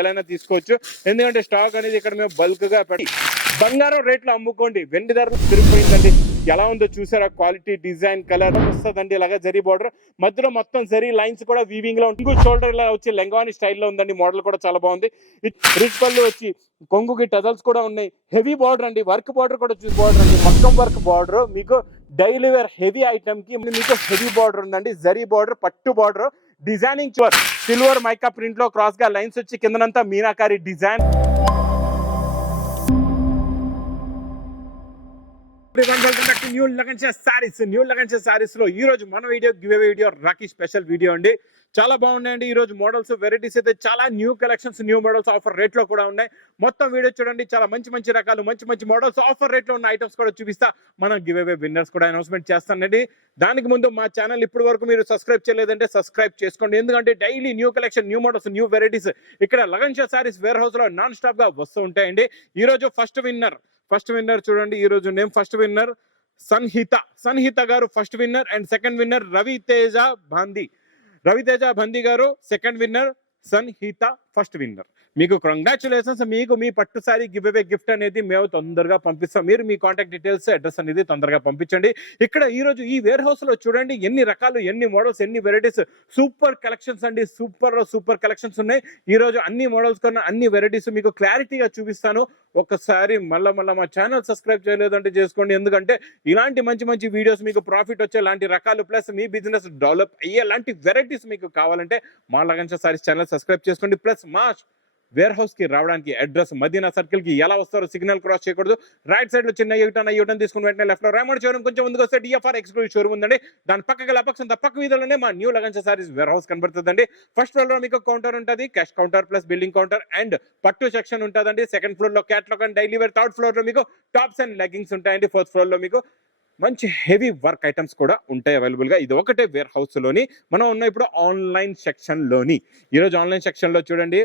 ఎలా తీసుకోవచ్చు. ఎందుకంటే స్టాక్ అనేది ఇక్కడ మేము బల్క్ గా పెట్టి బంగారం రేట్లో అమ్ముకోండి. వెండి ధరలు తిరిగిపోయిందండి. ఎలా ఉందో చూసారా? క్వాలిటీ, డిజైన్, కలర్ వస్తుందండి. ఇలాగా జరీ బార్డర్ మధ్యలో మొత్తం జరీ లైన్స్ కూడా వీవింగ్ లో ఇంకో షోల్డర్ ఇలా వచ్చి లెంగాని స్టైల్లో ఉందండి. మోడల్ కూడా చాలా బాగుంది. రిచ్ పళ్ళు వచ్చి కొంగుకి టజల్స్ కూడా ఉన్నాయి. హెవీ బార్డర్ అండి. వర్క్ బార్డర్ కూడా చూసి బార్డర్ అండి. మొత్తం వర్క్ బార్డర్ మీకు డైలీ వేర్ హెవీ ఐటమ్ కి మీకు హెవీ బార్డర్ ఉందండి. జరీ బార్డర్, పట్టు border, designing silver mica print లో క్రాస్ గా లైన్స్ వచ్చి కిందనంతా మీనాకారి డిజైన్. న్యూ లగన్ సారీస్ లో ఈ రోజు మన వీడియో రాఖీ స్పెషల్ వీడియో అండి. చాలా బాగున్నాయండి. ఈ రోజు మోడల్స్, వెరైటీస్ అయితే చాలా new collections, new models offer rate లో కూడా ఉన్నాయి. మొత్తం వీడియో చూడండి. చాలా మంచి రకాలు, మంచి మోడల్స్ ఆఫర్ రేట్ లో ఉన్న ఐటమ్స్ కూడా చూపిస్తా. మనం గివ్ అవే విన్నర్స్ కూడా అనౌన్స్మెంట్ చేస్తానండి. దానికి ముందు మా ఛానల్ ఇప్పటి వరకు మీరు సబ్స్క్రైబ్ చేయలేదంటే సబ్స్క్రైబ్ చేసుకోండి. ఎందుకంటే daily new collection, new models, new varieties ఇక్కడ లగన్ సారీస్ వేర్ హౌస్ లో నాన్ స్టాప్ గా వస్తూ ఉంటాయండి. ఈ రోజు ఫస్ట్ విన్నర్ చూడండి. ఈ రోజు name first winner Sanhita garu first winner. And second winner Raviteja Bandi garu second winner. Sanhita first winner. మీకు కంగ్రాచులేషన్స్. మీకు మీ పట్టు సారీ గివ్ అవే గిఫ్ట్ అనేది మేము తొందరగా పంపిస్తాం. మీరు మీ కాంటాక్ట్ డీటెయిల్స్, అడ్రస్ అనేది తొందరగా పంపించండి. ఇక్కడ ఈ రోజు ఈ వేర్ హౌస్ లో చూడండి ఎన్ని రకాలు, ఎన్ని మోడల్స్, ఎన్ని వెరైటీస్. సూపర్ కలెక్షన్స్ అండి. సూపర్ కలెక్షన్స్ ఉన్నాయి. ఈ రోజు అన్ని మోడల్స్ కన్నా అన్ని వెరైటీస్ మీకు క్లారిటీగా చూపిస్తాను. ఒకసారి మళ్ళా మా ఛానల్ సబ్స్క్రైబ్ చేయలేదంటే చేసుకోండి. ఎందుకంటే ఇలాంటి మంచి వీడియోస్, మీకు ప్రాఫిట్ వచ్చే లాంటి రకాలు, ప్లస్ మీ బిజినెస్ డెవలప్ అయ్యే లాంటి వెరైటీస్ మీకు కావాలంటే మా లగన్ సారీస్ ఛానల్ సబ్స్క్రైబ్ చేసుకోండి. ప్లస్ మా వేర్ హౌస్ కి రావడానికి అడ్రస్ మదీనా సర్కిల్ కి ఎలా వస్తారో సిగ్నల్ క్రాస్ చేయకూడదు. రైట్ సైడ్ లో చిన్న యూటర్న్ తీసుకుని వెంటనే లెఫ్ట్ లో రైమండ్ షోరూమ్ కొంచెం ముందుకు వస్తే డిఎఫ్ఆర్ ఎక్స్క్లూజివ్ షోరూమ్ ఉందండి. దాని పక్కకి పక్క వీధిలోనే మా new Lagan sarees warehouse కనబడుతుందండి. ఫస్ట్ ఫ్లోర్ లో మీకు కౌంటర్ ఉంటుంది, cash counter plus building counter and పట్టు సెక్షన్ ఉంటుందండి. సెకండ్ ఫ్లోర్ లో catalogue and daily wear. Third floor లో మీకు టాప్స్ అండ్ లెగ్గింగ్స్ ఉంటాయండి. ఫోర్త్ ఫ్లోర్ లో మీకు మంచి హెవీ వర్క్ ఐటమ్స్ కూడా ఉంటాయి అవైలబుల్ గా. ఇది ఒకటే వేర్ హౌస్ లోని మనం ఉన్న ఇప్పుడు ఆన్లైన్ సెక్షన్ లోని. ఈరోజు ఆన్లైన్ సెక్షన్ లో చూడండి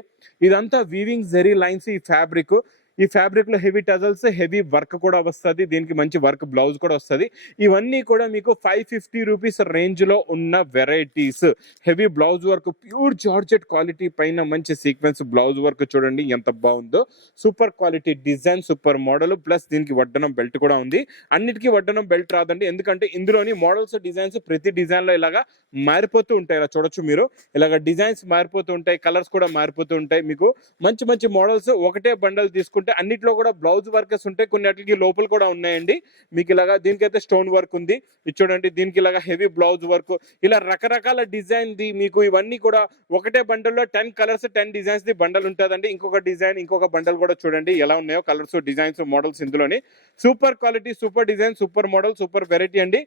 ఇదంతా వీవింగ్ జెరీ లైన్స్. ఈ ఫ్యాబ్రిక్ లో హెవీ టజల్స్, హెవీ వర్క్ కూడా వస్తుంది. దీనికి మంచి వర్క్ బ్లౌజ్ కూడా వస్తుంది. ఇవన్నీ కూడా మీకు 550 రూపీస్ రేంజ్ లో ఉన్న varieties. Heavy blouse work, pure georgette quality పైన మంచి సీక్వెన్స్ బ్లౌజ్ వర్క్ చూడండి ఎంత బాగుందో. Super quality design, super model. Plus దీనికి వడ్డనం బెల్ట్ కూడా ఉంది. అన్నిటికీ వడ్డనం బెల్ట్ రాదండి, ఎందుకంటే ఇందులోని మోడల్స్, డిజైన్స్ ప్రతి డిజైన్ లో ఇలాగా మారిపోతూ ఉంటాయి. ఇలా చూడొచ్చు మీరు. ఇలాగ డిజైన్స్ మారిపోతూ ఉంటాయి, కలర్స్ కూడా మారిపోతూ ఉంటాయి. మీకు మంచి మోడల్స్ ఒకటే బండల్ తీసుకుంటే అన్నిట్లో కూడా బ్లౌజ్ వర్కర్స్ ఉంటాయి. కొన్నిటికి లోపల కూడా ఉన్నాయండి. మీకు ఇలాగా దీనికైతే స్టోన్ వర్క్ ఉంది. ఇది చూడండి. దీనికి ఇలాగా హెవీ బ్లౌజ్ వర్క్, ఇలా రకరకాల డిజైన్ ది మీకు ఇవన్నీ కూడా ఒకటే బండల్లో 10 కలర్స్ 10 డిజైన్స్ ది బండల్ ఉంటుందండి. ఇంకొక డిజైన్, ఇంకొక బండల్ కూడా చూడండి ఎలా ఉన్నాయో కలర్స్, డిజైన్స్, మోడల్స్ ఇందులోని. Super quality, super design, super model, super variety అండి.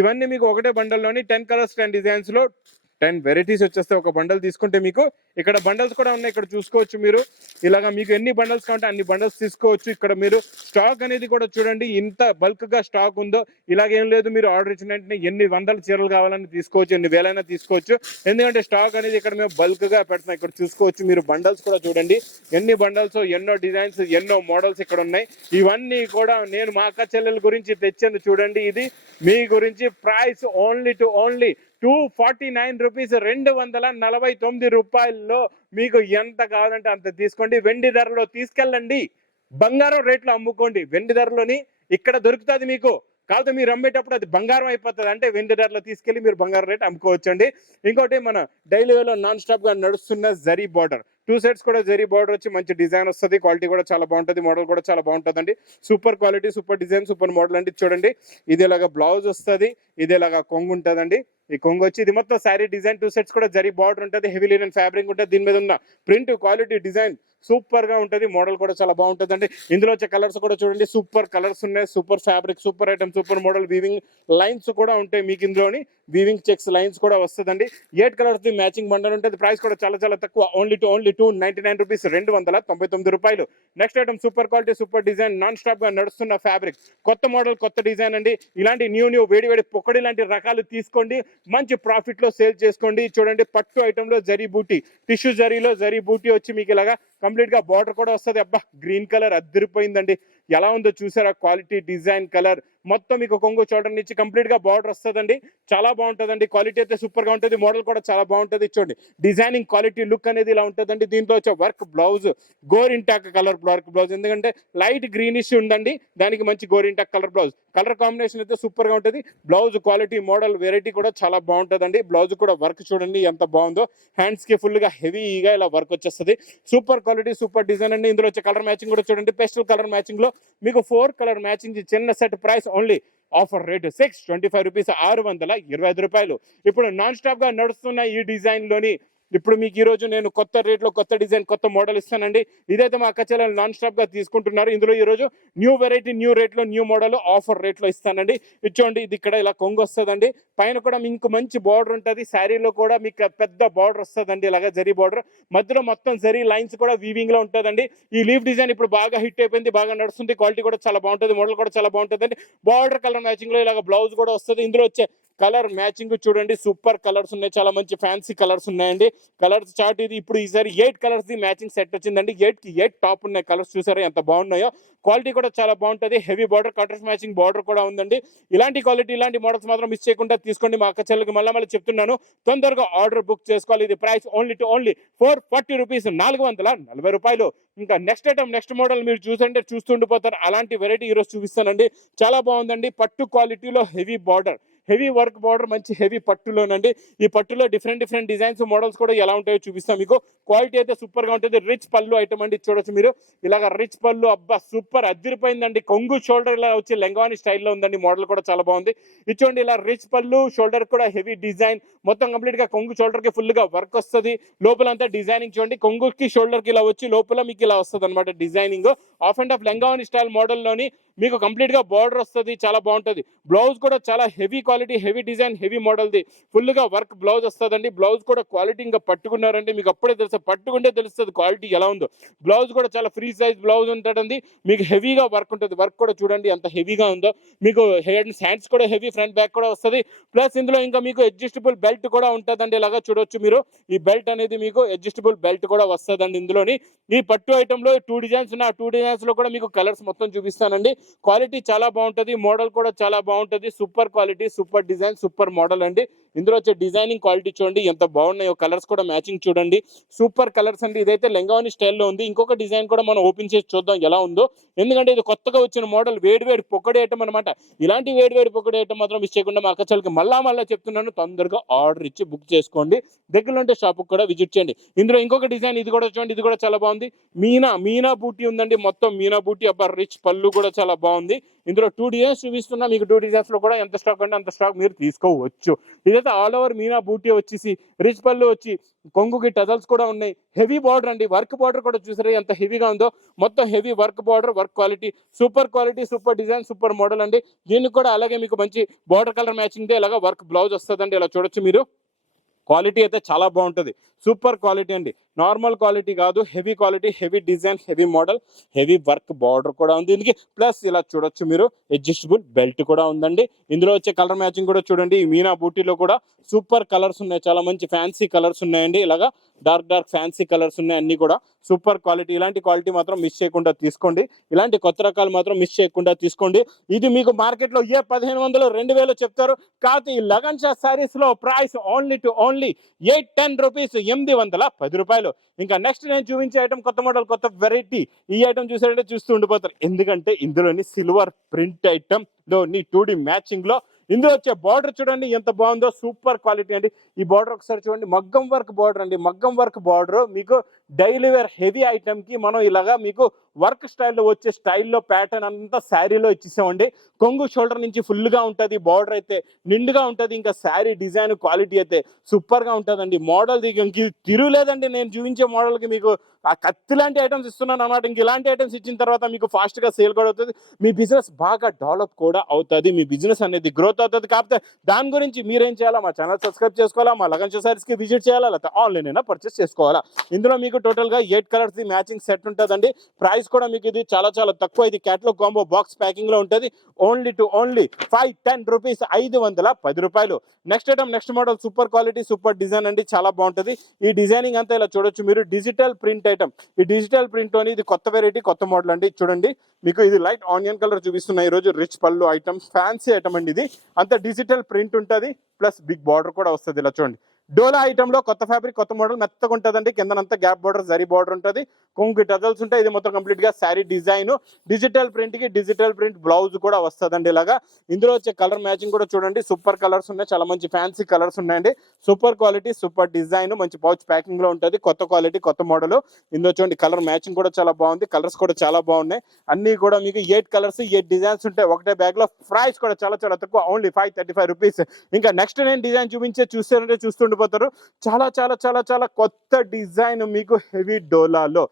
ఇవన్నీ మీకు ఒకటే బండల్లోని 10 కలర్స్ 10 డిజైన్స్ లో 10 వెరైటీస్ వచ్చేస్తే ఒక బండల్ తీసుకుంటే మీకు ఇక్కడ బండల్స్ కూడా ఉన్నాయి. ఇక్కడ చూసుకోవచ్చు మీరు. ఇలాగా మీకు ఎన్ని బండల్స్ కావాలంటే అన్ని బండల్స్ తీసుకోవచ్చు. ఇక్కడ మీరు స్టాక్ అనేది కూడా చూడండి ఇంత బల్క్ గా స్టాక్ ఉందో. ఇలాగేం లేదు, మీరు ఆర్డర్ ఇచ్చిన వెంటనే ఎన్ని వందల చీరలు కావాలని తీసుకోవచ్చు, ఎన్ని వేలైనా తీసుకోవచ్చు. ఎందుకంటే స్టాక్ అనేది ఇక్కడ మేము బల్క్ గా పెడతాం. ఇక్కడ చూసుకోవచ్చు మీరు. బండల్స్ కూడా చూడండి ఎన్ని బండల్స్, ఎన్నో డిజైన్స్, ఎన్నో మోడల్స్ ఇక్కడ ఉన్నాయి. ఇవన్నీ కూడా నేను మా అక్క చెల్లెల గురించి తెచ్చాను చూడండి. ఇది మీ గురించి. ప్రైస్ ఓన్లీ 249 రూపీస్, 249 రూపాయల్లో మీకు ఎంత కావాలంటే అంత తీసుకోండి. వెండి ధరలో తీసుకెళ్ళండి, బంగారం రేట్లో అమ్ముకోండి. వెండి ధరలోని ఇక్కడ దొరుకుతుంది మీకు. కాకపోతే మీరు అమ్మేటప్పుడు అది బంగారం అయిపోతుంది. అంటే వెండి ధరలో తీసుకెళ్లి మీరు బంగారం రేట్ అమ్ముకోవచ్చండి. ఇంకోటి మన డైలీ వేలో నాన్ స్టాప్ గా నడుస్తున్న జరీ బార్డర్, 2 సెట్స్ కూడా జరీ బార్డర్ వచ్చి మంచి డిజైన్ వస్తుంది. క్వాలిటీ కూడా చాలా బాగుంటుంది, మోడల్ కూడా చాలా బాగుంటుందండి. Super quality, super design, super model అండి. చూడండి ఇది ఇలాగా బ్లౌజ్ వస్తుంది, ఇది ఇలాగా కొంగు ఉంటుందండి. ఈ కొంగు వచ్చి ఇది మొత్తం శారీ డిజైన్. 2 సెట్స్ కూడా జరీ బార్డర్ ఉంటుంది, హెవీ లినెన్ ఫ్యాబ్రిక్ ఉంటుంది. దీని మీద ఉన్న ప్రింట్, క్వాలిటీ, డిజైన్ సూపర్ గా ఉంటుంది. మోడల్ కూడా చాలా బాగుంటుంది అండి. ఇందులో వచ్చే కలర్స్ కూడా చూడండి సూపర్ కలర్స్ ఉన్నాయి. Super fabric, super item, super model. Weaving lines కూడా ఉంటాయి మీకు ఇందులోని. వీవింగ్ చెక్స్ లైన్స్ కూడా వస్తుందండి. 8 కలర్స్ ది మ్యాచింగ్ బండల్ ఉంటుంది. ప్రైస్ కూడా చాలా తక్కువ. ఓన్లీ 299 రూపీస్, 299 రూపాయలు. Next item super quality, super design, non stop గా నడుస్తున్న ఫ్యాబ్రిక్, కొత్త మోడల్, కొత్త డిజైన్ అండి. ఇలాంటి న్యూ వేడి పొక్కడి లాంటి రకాలు తీసుకోండి, మంచి ప్రాఫిట్ లో సేల్ చేసుకోండి. చూడండి పట్టు ఐటమ్ లో జరీ బూటీ, టిష్యూ జరీలో జరీ బూటీ వచ్చి మీకు ఇలాగా కంప్లీట్ గా బార్డర్ కూడా వస్తుంది. అబ్బా గ్రీన్ కలర్ అద్దరిపోయిందండి. ఎలా ఉందో చూసారా, క్వాలిటీ, డిజైన్, కలర్ మొత్తం మీకు కొంగు షోల్డర్ నుంచి కంప్లీట్ గా బార్డర్ వస్తుందండి. చాలా బాగుంటుందండి, క్వాలిటీ అయితే సూపర్ గా ఉంటుంది, మోడల్ కూడా చాలా బాగుంటుంది. చూడండి డిజైనింగ్ క్వాలిటీ, లుక్ అనేది ఇలా ఉంటుందండి. దీంట్లో వచ్చే వర్క్ బ్లౌజ్ గోరింటాక్ కలర్ వర్క్ బ్లౌజ్, ఎందుకంటే లైట్ గ్రీనిష్ ఉందండి, దానికి మంచి గోరింటాక్ కలర్ బ్లౌజ్. కలర్ కాంబినేషన్ అయితే సూపర్ గా ఉంటుంది. బ్లౌజ్ క్వాలిటీ, మోడల్, వెరైటీ కూడా చాలా బాగుంటుందండి. బ్లౌజ్ కూడా వర్క్ చూడండి ఎంత బాగుందో, హ్యాండ్స్ కి ఫుల్ గా హెవీగా ఇలా వర్క్ వచ్చేస్తుంది. సూపర్ క్వాలిటీ, సూపర్ డిజైన్ అండి. ఇందులో వచ్చే కలర్ మ్యాచింగ్ కూడా చూడండి, పేస్టల్ కలర్ మ్యాచింగ్ లో మీకు 4 కలర్ మ్యాచింగ్ చిన్న set. Price only offer rate 625 rupees, 625 రూపాయలు. ఇప్పుడు నాన్ స్టాప్ గా నడుస్తున్న ఈ డిజైన్ లోని ఇప్పుడు మీకు ఈ రోజు నేను కొత్త రేట్లో కొత్త డిజైన్ కొత్త మోడల్ ఇస్తానండి. ఇదైతే మా అక్క చెల్లెలు నాన్ స్టాప్ గా తీసుకుంటున్నారు. ఇందులో ఈ రోజు న్యూ వెరైటీ, న్యూ రేట్ లో, న్యూ మోడల్ ఆఫర్ రేట్ లో ఇస్తానండి. ఇచ్చోండి, ఇది ఇక్కడ ఇలా కొంగు వస్తుందండి, పైన కూడా మీకు మంచి బార్డర్ ఉంటుంది. శారీలో కూడా మీకు పెద్ద బార్డర్ వస్తుందండి, ఇలాగా జరీ బార్డర్, మధ్యలో మొత్తం జరీ లైన్స్ కూడా వీవింగ్ లో ఉంటుందండి. ఈ లీఫ్ డిజైన్ ఇప్పుడు బాగా హిట్ అయిపోయింది, బాగా నడుస్తుంది, క్వాలిటీ కూడా చాలా బాగుంటుంది, మోడల్ కూడా చాలా బాగుంటుందండి. బార్డర్ కలర్ మ్యాచింగ్ లో ఇలాగ బ్లౌజ్ కూడా వస్తుంది. ఇందులో వచ్చే కలర్ మ్యాచింగ్ చూడండి, సూపర్ కలర్స్ ఉన్నాయి, చాలా మంచి ఫ్యాన్సీ కలర్స్ ఉన్నాయండి. కలర్స్ చార్ట్ ఇది ఇప్పుడు ఈసారి 8 కలర్స్ ది మ్యాచింగ్ సెట్ వచ్చిందండి. 8 కి 8 టాప్ ఉన్నాయి కలర్స్, చూసారా ఎంత బాగున్నాయో. క్వాలిటీ కూడా చాలా బాగుంటుంది, heavy border, cutters matching border కూడా ఉందండి. ఇలాంటి క్వాలిటీ, ఇలాంటి మోడల్స్ మాత్రం మిస్ చేయకుండా తీసుకోండి. మా అక్క చెల్లెలకి మళ్ళీ చెప్తున్నాను, తొందరగా ఆర్డర్ బుక్ చేసుకోవాలి. ఇది ప్రైస్ ఓన్లీ 440 రూపీస్, 440 రూపాయలు. ఇంకా నెక్స్ట్ ఐటమ్, నెక్స్ట్ మోడల్ మీరు చూస్తుండిపోతారు. అలాంటి వెరైటీ ఈరోజు చూపిస్తానండి, చాలా బాగుందండి. పట్టు క్వాలిటీలో heavy border, heavy work border, మంచి హెవీ పట్టులోనండి. ఈ పట్టులో డిఫరెంట్ డిజైన్స్, మోడల్స్ కూడా ఎలా ఉంటాయో చూపిస్తాం మీకు. క్వాలిటీ అయితే సూపర్ గా ఉంటుంది. రిచ్ పళ్ళు ఐటమ్ అండి, చూడొచ్చు మీరు, ఇలాగ రిచ్ పళ్ళు, అబ్బా సూపర్ అదిరిపోయిందండి. కొంగు షోల్డర్ ఇలా వచ్చి లెంగాని స్టైల్లో ఉందండి, మోడల్ కూడా చాలా బాగుంది. ఇచ్చోండి ఇలా రిచ్ పళ్ళు, షోల్డర్ కూడా హెవీ డిజైన్, మొత్తం కంప్లీట్ గా కొంగు షోల్డర్ కి ఫుల్ గా వర్క్ వస్తుంది. లోపలంతా డిజైనింగ్ చూడండి, కొంగుకి షోల్డర్ కి ఇలా వచ్చి లోపల మీకు ఇలా వస్తుంది అనమాట డిజైనింగ్. ఆఫ్ అండ్ ఆఫ్ లెంగాని స్టైల్ మోడల్ లోని మీకు కంప్లీట్ గా బార్డర్ వస్తుంది, చాలా బాగుంటుంది. బ్లౌజ్ కూడా చాలా heavy quality, heavy design, heavy model the full గా వర్క్ బ్లౌజ్ వస్తుందండి. బ్లౌజ్ కూడా క్వాలిటీ ఇంకా పట్టుకున్నారండి, మీకు అప్పుడే పట్టుకుంటే తెలుస్తుంది క్వాలిటీ ఎలా ఉందో. బ్లౌజ్ కూడా చాలా ఫ్రీ సైజ్ బ్లౌజ్ ఉంటుందండి, మీకు హెవీగా వర్క్ ఉంటుంది. వర్క్ కూడా చూడండి ఎంత హెవీగా ఉందో. మీకు హ్యాండ్స్ కూడా హెవీ, ఫ్రంట్ బ్యాక్ కూడా వస్తుంది. ప్లస్ ఇందులో ఇంకా మీకు అడ్జస్టబుల్ బెల్ట్ కూడా ఉంటుందండి, ఇలాగా చూడొచ్చు మీరు. ఈ బెల్ట్ అనేది మీకు అడ్జస్టబుల్ బెల్ట్ కూడా వస్తుందండి ఇందులోని. ఈ పట్టు ఐటమ్ లో 2 డిజైన్స్ ఉన్నాయి, ఆ 2 డిజైన్స్ లో కూడా మీకు కలర్స్ మొత్తం చూపిస్తానండి. క్వాలిటీ చాలా బాగుంటుంది, మోడల్ కూడా చాలా బాగుంటుంది. Super quality, super design, super model అండి. ఇందులో వచ్చే డిజైనింగ్ క్వాలిటీ చూడండి ఎంత బాగున్నాయో, కలర్స్ కూడా మ్యాచింగ్ చూడండి, సూపర్ కలర్స్ అండి. ఇదైతే లెంగావని స్టైల్లో ఉంది. ఇంకొక డిజైన్ కూడా మనం ఓపెన్ చేసి చూద్దాం ఎలా ఉందో, ఎందుకంటే ఇది కొత్తగా వచ్చిన మోడల్, వేడి పొక్కడి ఐటమ్ అనమాట. ఇలాంటి వేడి పొక్కడి ఐటమ్ మాత్రం మిస్ చేయకుండా మా అక్కచెల్లెలకి మళ్ళా చెప్తున్నాను, తొందరగా ఆర్డర్ ఇచ్చి బుక్ చేసుకోండి. దగ్గరలో ఉంటే షాప్ కూడా విజిట్ చేయండి. ఇందులో ఇంకొక డిజైన్, ఇది కూడా చూడండి, ఇది కూడా చాలా బాగుంది. మీనా బూటీ ఉందండి, మొత్తం మీనా బూటీ, అబ్బా రిచ్ పళ్ళు కూడా చాలా బాగుంది. ఇందులో 2 డిజైన్స్ చూపిస్తున్నా, మీకు 2 డిజైన్స్ లో కూడా ఎంత స్టాక్ అంటే అంత స్టాక్ మీరు తీసుకోవచ్చు. ఇదైతే ఆల్ ఓవర్ మీనా బూటీ వచ్చేసి రిచ్ పళ్ళు వచ్చి కొంగుకి టజల్స్ కూడా ఉన్నాయి. హెవీ బార్డర్ అండి, వర్క్ బార్డర్ కూడా చూసారా ఎంత హెవీగా ఉందో. మొత్తం heavy work border, work quality, super design, super model అండి. దీనికి కూడా అలాగే మీకు మంచి బార్డర్ కలర్ మ్యాచింగ్ తో ఇలాగా వర్క్ బ్లౌజ్ వస్తుందండి, ఇలా చూడొచ్చు మీరు. క్వాలిటీ అయితే చాలా బాగుంటుంది, సూపర్ క్వాలిటీ అండి, నార్మల్ క్వాలిటీ కాదు, heavy quality, heavy design, heavy model, heavy work border కూడా ఉంది దీనికి. ప్లస్ ఇలా చూడొచ్చు మీరు, అడ్జస్టబుల్ బెల్ట్ కూడా ఉందండి. ఇందులో వచ్చే కలర్ మ్యాచింగ్ కూడా చూడండి. ఈ మీనా బూటీలో కూడా సూపర్ కలర్స్ ఉన్నాయి, చాలా మంచి ఫ్యాన్సీ కలర్స్ ఉన్నాయండి. ఇలాగా డార్క్ ఫ్యాన్సీ కలర్స్ ఉన్నాయి, అన్ని కూడా సూపర్ క్వాలిటీ. ఇలాంటి క్వాలిటీ మాత్రం మిస్ చేయకుండా తీసుకోండి, ఇలాంటి కొత్త రకాలు మాత్రం మిస్ చేయకుండా తీసుకోండి. ఇది మీకు మార్కెట్ లో 1500 2000 చెప్తారు, కాకపోతే ఈ లగన్ షా సారీస్ లో ప్రైస్ ఓన్లీ 810 రూపీస్, 810 రూపాయలు. ఇంకా నెక్స్ట్ నేను చూపించే ఐటమ్ కొత్త మోడల్, కొత్త వెరైటీ. ఈ ఐటమ్ చూసారంటే చూస్తూ ఉండిపోతారు, ఎందుకంటే ఇందులోని సిల్వర్ ప్రింట్ ఐటమ్ లోని 2D మ్యాచింగ్ లో ఇందులో వచ్చే బార్డర్ చూడండి ఎంత బాగుందో, సూపర్ క్వాలిటీ అండి. ఈ బార్డర్ ఒకసారి చూడండి, మగ్గం వర్క్ బార్డర్ అండి, మగ్గం వర్క్ బార్డర్. మీకు డైలీ వేర్ హెవీ ఐటమ్ కి మనం ఇలాగా మీకు వర్క్ స్టైల్లో వచ్చే స్టైల్లో ప్యాటర్న్ అంతా శారీలో ఇచ్చేసామండి. కొంగు షోల్డర్ నుంచి ఫుల్ గా ఉంటుంది, బార్డర్ అయితే నిండుగా ఉంటుంది. ఇంకా శారీ డిజైన్ క్వాలిటీ అయితే సూపర్ గా ఉంటుందండి. మోడల్ ఇంక తిరుగులేదండి, నేను చూపించే మోడల్ కి మీకు ఆ కత్తి లాంటి ఐటమ్స్ ఇస్తున్నాను అన్నమాట. ఇంక ఇలాంటి ఐటమ్స్ ఇచ్చిన తర్వాత మీకు ఫాస్ట్ గా సేల్ కూడా అవుతుంది, మీ బిజినెస్ బాగా డెవలప్ కూడా అవుతుంది, మీ బిజినెస్ అనేది గ్రోత్ అవుతుంది. కాకపోతే దాని గురించి మీరేం చేయాలా, మా ఛానల్ సబ్స్క్రైబ్ చేసుకోవాలా, మా లగన్ షా సారీస్ కి విజిట్ చేయాలా, లేకపోతే ఆన్లైన్ అయినా పర్చేస్ చేసుకోవాలా. ఇందులో మీకు టోటల్ గా 8 కలర్స్ ది మ్యాచింగ్ సెట్ ఉంటుందండి. ప్రైస్ కూడా మీకు ఇది చాలా తక్కువ. ఇది క్యాటలాగ్ కాంబో బాక్స్ ప్యాకింగ్ లో ఉంటుంది. ఓన్లీ 510 రూపీస్, 510 రూపాయలు. Next item, next model, super quality, super design అండి, చాలా బాగుంటుంది. ఈ డిజైనింగ్ అంతా ఇలా చూడొచ్చు మీరు, డిజిటల్ ప్రింట్ ఐటమ్. ఈ డిజిటల్ ప్రింట్ లోని ఇది కొత్త వెరైటీ, కొత్త మోడల్ అండి. చూడండి మీకు ఇది లైట్ ఆనియన్ కలర్ చూపిస్తున్నా ఈ రోజు. రిచ్ పళ్ళు ఐటమ్, ఫ్యాన్సీ ఐటమ్ అండి. ఇది అంత డిజిటల్ ప్రింట్ ఉంటుంది, ప్లస్ బిగ్ బార్డర్ కూడా వస్తుంది. ఇలా చూడండి డోలా ఐటమ్ లో కొత్త ఫ్యాబ్రిక్, కొత్త మోడల్, మెత్తగా ఉంటుందండి. కిందనంతా గ్యాప్ బార్డర్, జరీ బార్డర్ ఉంటుంది, కొంగు టజల్స్ ఉంటాయి. ఇది మొత్తం కంప్లీట్ గా శారీ డిజైన్, డిజిటల్ ప్రింట్ కి డిజిటల్ ప్రింట్ బ్లౌజ్ కూడా వస్తుందండి. ఇలాగా ఇందులో వచ్చే కలర్ మ్యాచింగ్ కూడా చూడండి, సూపర్ కలర్స్ ఉన్నాయి, చాలా మంచి ఫ్యాన్సీ కలర్స్ ఉన్నాయండి. సూపర్ క్వాలిటీ, సూపర్ డిజైన్, మంచి పౌచ్ ప్యాకింగ్ లో ఉంటుంది. కొత్త క్వాలిటీ, కొత్త మోడల్. ఇందులో చూడండి కలర్ మ్యాచింగ్ కూడా చాలా బాగుంది, కలర్స్ కూడా చాలా బాగున్నాయి. అన్ని కూడా మీకు 8 కలర్స్ 8 డిజైన్స్ ఉంటాయి ఒకటే బ్యాగ్ లో. ప్రైస్ కూడా చాలా చాలా తక్కువ, ఓన్లీ 535 రూపీస్. ఇంకా నెక్స్ట్ నేను డిజైన్ చూపిస్తే చూస్తుండిపోతారు. చాలా చాలా చాలా చాలా కొత్త డిజైన్ మీకు హెవీ డోలాలో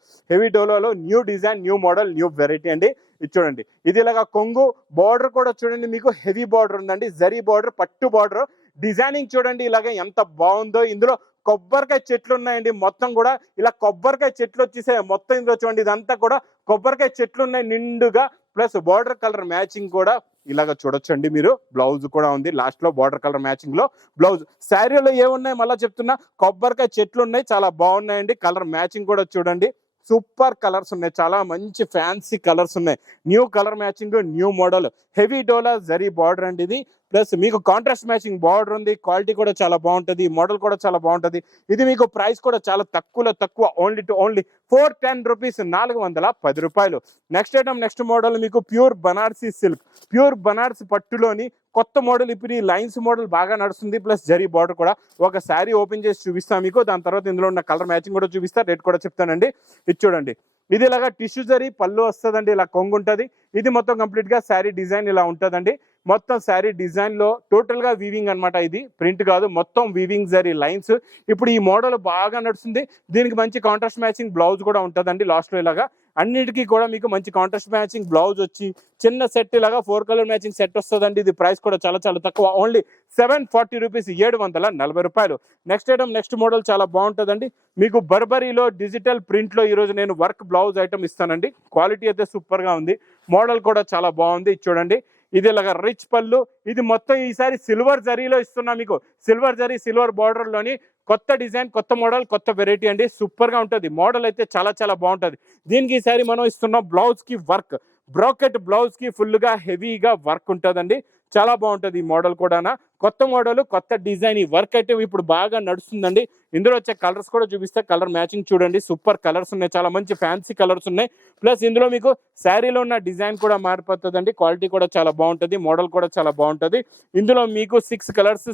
new design, new model, new variety అండి. ఇది చూడండి, ఇది ఇలాగా కొంగు బార్డర్ కూడా చూడండి మీకు హెవీ బార్డర్ ఉందండి, జరీ బార్డర్, పట్టు బార్డర్. డిజైనింగ్ చూడండి ఇలాగ ఎంత బాగుందో. ఇందులో కొబ్బరికాయ చెట్లు ఉన్నాయండి, మొత్తం కూడా ఇలా కొబ్బరికాయ చెట్లు వచ్చేసాయి మొత్తం. ఇందులో చూడండి ఇదంతా కూడా కొబ్బరికాయ చెట్లు ఉన్నాయి నిండుగా, ప్లస్ బార్డర్ కలర్ మ్యాచింగ్ కూడా ఇలాగ చూడొచ్చండి మీరు. బ్లౌజ్ కూడా ఉంది లాస్ట్ లో, బార్డర్ కలర్ మ్యాచింగ్ లో బ్లౌజ్. శారీలో ఏమున్నాయి మళ్ళీ చెప్తున్నా, కొబ్బరికాయ చెట్లు ఉన్నాయి, చాలా బాగున్నాయండి. కలర్ మ్యాచింగ్ కూడా చూడండి, సూపర్ కలర్స్ ఉన్నాయి, చాలా మంచి ఫ్యాన్సీ కలర్స్ ఉన్నాయి. New colour matching, new model, heavy డోలా జరీ బార్డర్ అండి ఇది. ప్లస్ మీకు కాంట్రాస్ట్ మ్యాచింగ్ బార్డర్ ఉంది, క్వాలిటీ కూడా చాలా బాగుంటుంది, మోడల్ కూడా చాలా బాగుంటుంది. ఇది మీకు ప్రైస్ కూడా చాలా తక్కువ, ఓన్లీ 410 రూపీస్, 410 రూపాయలు. నెక్స్ట్ ఐటమ్, నెక్స్ట్ మోడల్ మీకు pure Banarasi silk, pure Banarasi పట్టులోని కొత్త మోడల్. ఇప్పుడు ఈ లైన్స్ మోడల్ బాగా నడుస్తుంది, ప్లస్ జరీ బార్డర్ కూడా. ఒక శారీ ఓపెన్ చేసి చూపిస్తాను మీకు, దాని తర్వాత ఇందులో ఉన్న కలర్ మ్యాచింగ్ కూడా చూపిస్తా, రేట్ కూడా చెప్తానండి. ఇది చూడండి, ఇది ఇలాగా టిష్యూ జరీ పళ్ళు వస్తుందండి, ఇలా కొంగు ఉంటుంది. ఇది మొత్తం కంప్లీట్ గా శారీ డిజైన్ ఇలా ఉంటుందండి. మొత్తం శారీ డిజైన్ లో టోటల్ గా వీవింగ్ అనమాట, ఇది ప్రింట్ కాదు, మొత్తం వీవింగ్ జరీ లైన్స్. ఇప్పుడు ఈ మోడల్ బాగా నడుస్తుంది, దీనికి మంచి కాంట్రాస్ట్ మ్యాచింగ్ బ్లౌజ్ కూడా ఉంటుందండి లాస్ట్ లో. ఇలాగా అన్నిటికీ కూడా మీకు మంచి కాంట్రాస్ట్ మ్యాచింగ్ బ్లౌజ్ వచ్చి చిన్న సెట్ ఇలాగా 4 కలర్ మ్యాచింగ్ సెట్ వస్తుందండి. ఇది ప్రైస్ కూడా చాలా చాలా తక్కువ, ఓన్లీ 740 రూపీస్, 740 రూపాయలు. నెక్స్ట్ ఐటమ్, నెక్స్ట్ మోడల్ చాలా బాగుంటుందండి మీకు. బర్బరీలో డిజిటల్ ప్రింట్ లో ఈరోజు నేను వర్క్ బ్లౌజ్ ఐటమ్ ఇస్తానండి. క్వాలిటీ అయితే సూపర్ గా ఉంది, మోడల్ కూడా చాలా బాగుంది. చూడండి ఇది ఇలాగా రిచ్ పళ్ళు, ఇది మొత్తం ఈసారి సిల్వర్ జరీలో ఇస్తున్నా మీకు. సిల్వర్ జరీ, సిల్వర్ బార్డర్ లోని కొత్త డిజైన్, కొత్త మోడల్, కొత్త వెరైటీ అండి. సూపర్ గా ఉంటుంది, మోడల్ అయితే చాలా చాలా బాగుంటుంది. దీనికి ఈసారి మనం ఇస్తున్న బ్లౌజ్ కి వర్క్, బ్రోకెట్ బ్లౌజ్ కి ఫుల్ గా హెవీగా వర్క్ ఉంటుందండి. చాలా బాగుంటుంది ఈ మోడల్ కూడా. కొత్త మోడల్, కొత్త డిజైన్, ఈ వర్క్ అయితే ఇప్పుడు బాగా నడుస్తుందండి. ఇందులో వచ్చే కలర్స్ కూడా చూపిస్తే, కలర్ మ్యాచింగ్ చూడండి, సూపర్ కలర్స్ ఉన్నాయి, చాలా మంచి ఫ్యాన్సీ కలర్స్ ఉన్నాయి. ప్లస్ ఇందులో మీకు శారీలో ఉన్న డిజైన్ కూడా మారిపోతుందండి, క్వాలిటీ కూడా చాలా బాగుంటుంది, మోడల్ కూడా చాలా బాగుంటుంది. ఇందులో మీకు 8 కలర్స్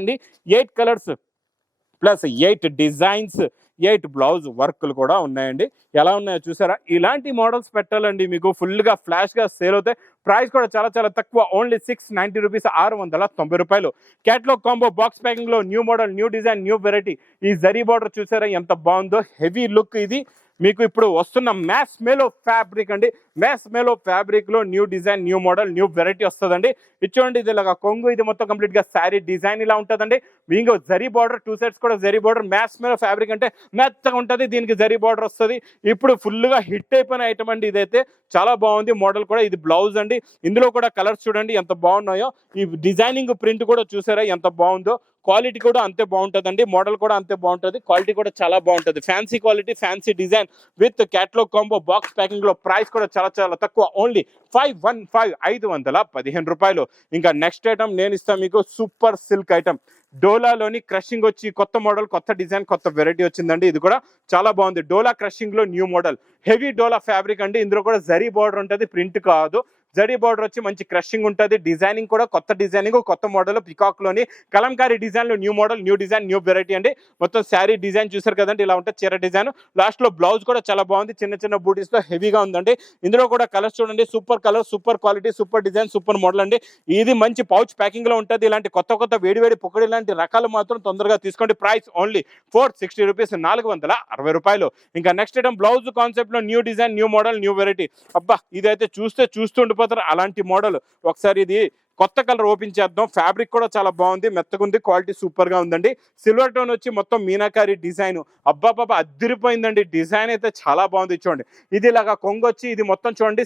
అండి, 8 కలర్స్ ప్లస్ 8 డిజైన్స్, 8 బ్లౌజ్ వర్క్లు కూడా ఉన్నాయండి. ఎలా ఉన్నాయో చూసారా? ఇలాంటి మోడల్స్ పెట్టాలండి మీకు, ఫుల్ గా ఫ్లాష్ గా సేల్ అవుతాయి. ప్రైస్ కూడా చాలా చాలా తక్కువ, ఓన్లీ 690 రూపీస్, 690 రూపాయలు. క్యాట్లాగ్ కాంబో బాక్స్ ప్యాకింగ్ లో new model, new design, new variety. ఈ జరీ బార్డర్ చూసారా ఎంత బాగుందో, హెవీ లుక్. ఇది మీకు ఇప్పుడు వస్తున్న మ్యాస్ మేలో ఫ్యాబ్రిక్ అండి. మ్యాస్ మేలో ఫ్యాబ్రిక్ లో new design, new model, new variety వస్తుందండి. ఇచ్చోండి ఇది ఇలాగా కొంగు, ఇది మొత్తం కంప్లీట్ గా శారీ డిజైన్ ఇలా ఉంటుందండి. మీకు జరీ బార్డర్, 2 సైడ్స్ కూడా జరీ బార్డర్. మ్యాస్ మేలో ఫ్యాబ్రిక్ అంటే మెత్తగా ఉంటుంది, దీనికి జరీ బార్డర్ వస్తుంది. ఇప్పుడు ఫుల్ గా హిట్ అయిపోయిన ఐటమ్ అండి ఇదైతే, చాలా బాగుంది మోడల్ కూడా. ఇది బ్లౌజ్ అండి, ఇందులో కూడా కలర్స్ చూడండి ఎంత బాగున్నాయో. ఈ డిజైనింగ్ ప్రింట్ కూడా చూసారా ఎంత బాగుందో. క్వాలిటీ కూడా అంతే బాగుంటుందండి, మోడల్ కూడా అంతే బాగుంటుంది, క్వాలిటీ కూడా చాలా బాగుంటుంది. Fancy quality, fancy design with catalogue combo box packing లో. ప్రైస్ కూడా చాలా చాలా తక్కువ, ఓన్లీ 515 రూపాయలు. ఇంకా నెక్స్ట్ ఐటమ్ నేను ఇస్తాను మీకు, సూపర్ సిల్క్ ఐటమ్. డోలాలోని క్రషింగ్ వచ్చి కొత్త మోడల్, కొత్త డిజైన్, కొత్త వెరైటీ వచ్చిందండి. ఇది కూడా చాలా బాగుంది. డోలా క్రషింగ్ లో న్యూ మోడల్, హెవీ డోలా ఫ్యాబ్రిక్ అండి. ఇందులో కూడా జరీ బార్డర్ ఉంటుంది, ప్రింట్ కాదు. జరీ బార్డర్ వచ్చి మంచి క్రషింగ్ ఉంటుంది. డిజైనింగ్ కూడా కొత్త డిజైనింగ్, కొత్త మోడల్. పికాక్ లోని కలంకారీ డిజైన్ లో new model, new design, new variety అండి. మొత్తం శారీ డిజైన్ చూసారు కదండి, ఇలా ఉంటుంది చీర డిజైన్. లాస్ట్ లో బ్లౌజ్ కూడా చాలా బాగుంది, చిన్న చిన్న బూటీస్ లో హెవీగా ఉందండి. ఇందులో కూడా కలర్స్ చూడండి, super colour, super quality, super design, super model అండి. ఇది మంచి పౌచ్ ప్యాకింగ్ లో ఉంటుంది. ఇలాంటి కొత్త వేడి పొక్కడి లాంటి రకాలు మాత్రం తొందరగా తీసుకోండి. ప్రైస్ ఓన్లీ 460 రూపీస్, 460 రూపాయలు. ఇంకా నెక్స్ట్ ఐటమ్, బ్లౌజ్ కాన్సెప్ట్ లో new design, new model, new variety. అబ్బా ఇదైతే చూస్తుండిపోతారు అలాంటి మోడల్. ఒకసారి ఇది కొత్త కలర్ ఓపెన్ చేద్దాం. ఫ్యాబ్రిక్ కూడా చాలా బాగుంది, మెత్తగా ఉంది, క్వాలిటీ సూపర్ గా ఉందండి. సిల్వర్ టోన్ వచ్చి మొత్తం మీనాకారి డిజైన్. అబ్బాబాబా అద్దరిపోయిందండి, డిజైన్ అయితే చాలా బాగుంది. చూడండి ఇది ఇలాగా కొంగొచ్చి, ఇది మొత్తం చూడండి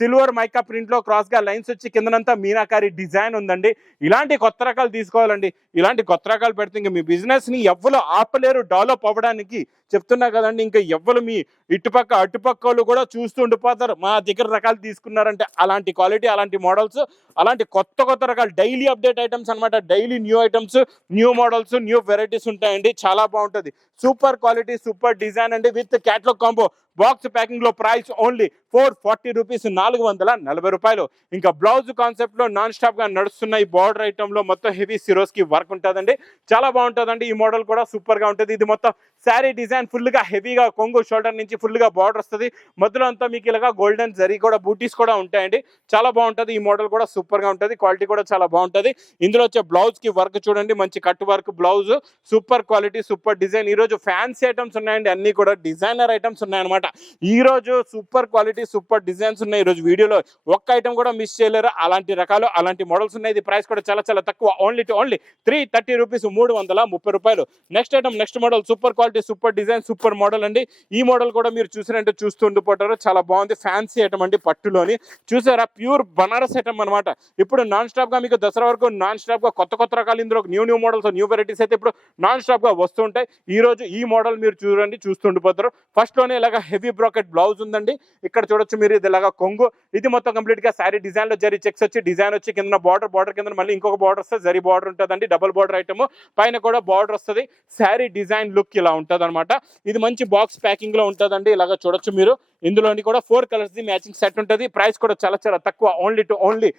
సిల్వర్ మైకా ప్రింట్ లో క్రాస్ గా లైన్స్ వచ్చి కిందనంతా మీనాకారి డిజైన్ ఉందండి. ఇలాంటి కొత్త రకాలు తీసుకోవాలండి. ఇలాంటి కొత్త రకాలు పెడితే ఇంకా మీ బిజినెస్ ని ఎవ్వరు ఆపలేరు డెవలప్ అవ్వడానికి. చెప్తున్నా కదండి, ఇంకా ఎవ్వరు మీ ఇటుపక్క అటుపక్క వాళ్ళు కూడా చూస్తూ ఉండిపోతారు మా దగ్గర రకాలు తీసుకున్నారంటే. అలాంటి క్వాలిటీ, అలాంటి మోడల్స్, అలాంటి కొత్త కొత్త రకాలు డైలీ అప్డేట్ ఐటమ్స్ అనమాట. Daily new items, new models, new varieties ఉంటాయండి. చాలా బాగుంటుంది. సూపర్ క్వాలిటీ, సూపర్ డిజైన్ అండి with catalogue combo. Box packing లో ప్రైస్ ఓన్లీ 440 రూపీస్, 440 రూపాయలు. ఇంకా బ్లౌజ్ కాన్సెప్ట్ లో నాన్ స్టాప్ గా నడుస్తున్న ఈ బార్డర్ ఐటమ్ లో మొత్తం హెవీ సిరోస్ కి వర్క్ ఉంటుందండి. చాలా బాగుంటుందండి. ఈ మోడల్ కూడా సూపర్ గా ఉంటుంది. ఇది మొత్తం శారీ డిజైన్ ఫుల్ గా హెవీగా కొంగు షోల్డర్ నుంచి ఫుల్ గా బార్డర్ వస్తుంది. మధ్యలో అంతా మీకు ఇలాగా గోల్డెన్ జరీ కూడా బూటీస్ కూడా ఉంటాయండి. చాలా బాగుంటుంది. ఈ మోడల్ కూడా సూపర్ గా ఉంటుంది. క్వాలిటీ కూడా చాలా బాగుంటుంది. ఇందులో వచ్చే బ్లౌజ్ కి వర్క్ చూడండి, మంచి cut work blouse, super quality, super design. ఈ రోజు ఫ్యాన్సీ ఐటమ్స్ ఉన్నాయండి, అన్ని కూడా డిజైనర్ ఐటమ్స్ ఉన్నాయన్నమాట. ఈ రోజు సూపర్ క్వాలిటీ, సూపర్ డిజైన్స్ ఉన్నాయి. ఈ రోజు వీడియోలో ఒక్క ఐటమ్ కూడా మిస్ చేయలేరు. అలాంటి రకాలు, అలాంటి మోడల్స్ ఉన్నాయి. ఇది ప్రైస్ కూడా చాలా చాలా తక్కువ, ఓన్లీ 330 రూపీస్, 330 రూపాయలు. Next item, next model, super quality, super design, super model అండి. ఈ మోడల్ కూడా మీరు చూసారంటే చూస్తూ ఉండిపోతారు. చాలా బాగుంది. ఫ్యాన్సీ ఐటమ్ అండి, పట్టులోని చూసారా, ప్యూర్ బనారస్ ఐటమ్ అనమాట. ఇప్పుడు నాన్ స్టాప్ గా మీకు దసరా వరకు నాన్ స్టాప్ గా కొత్త కొత్త రకాలు, ఇందులో న్యూ మోడల్స్, న్యూ వెరైటీస్ అయితే ఇప్పుడు నాన్ స్టాప్ గా వస్తుంటాయి. ఈ రోజు ఈ మోడల్ మీరు చూడండి, చూస్తూ ఉండిపోతారు. ఫస్ట్ లోనే ఇలాగా హెవీ బ్రాకెట్ బ్లౌజ్ ఉందండి. ఇక్కడ చూడొచ్చు మీరు, ఇది ఇలాగా కొంగు. ఇది మొత్తం కంప్లీట్ గా శారీ డిజైన్ లో జరీ చెక్స్ వచ్చి, డిజైన్ వచ్చి కింద బార్డర్ కింద మళ్ళీ ఇంకొక బార్డర్ వస్తుంది, జరీ బార్డర్ ఉంటుందండి. డబుల్ బార్డర్ ఐటమ్, పైన కూడా బార్డర్ వస్తుంది. శారీ డిజైన్ లుక్ ఇలా ఉంటుంది అనమాట. ఇది మంచి బాక్స్ ప్యాకింగ్ లో ఉంటుందండి. ఇలాగా చూడొచ్చు మీరు. ఇందులోని కూడా 4 కలర్స్ ది మ్యాచింగ్ సెట్ ఉంటుంది. ప్రైస్ కూడా చాలా చాలా తక్కువ, ఓన్లీ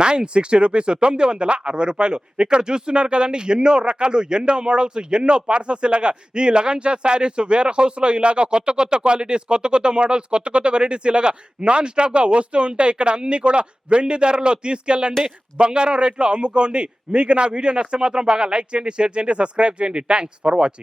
960 రూపీస్, 960 రూపాయలు. ఇక్కడ చూస్తున్నారు కదండి, ఎన్నో రకాలు, ఎన్నో మోడల్స్, ఎన్నో పార్సల్స్. ఇలాగా ఈ లగన్షా శారీస్ వేర్ హౌస్ లో ఇలాగా కొత్త కొత్త క్వాలిటీస్, కొత్త కొత్త మోడల్స్, కొత్త కొత్త వెరైటీస్ ఇలాగా నాన్ స్టాప్ గా వస్తూ ఉంటాయి. ఇక్కడ అన్ని కూడా వెండి ధరలో తీసుకెళ్ళండి, బంగారం రేట్లో అమ్ముకోండి. మీకు నా వీడియో నచ్చితే మాత్రం బాగా లైక్ చేయండి, షేర్ చేయండి, సబ్స్క్రైబ్ చేయండి. Thanks for watching.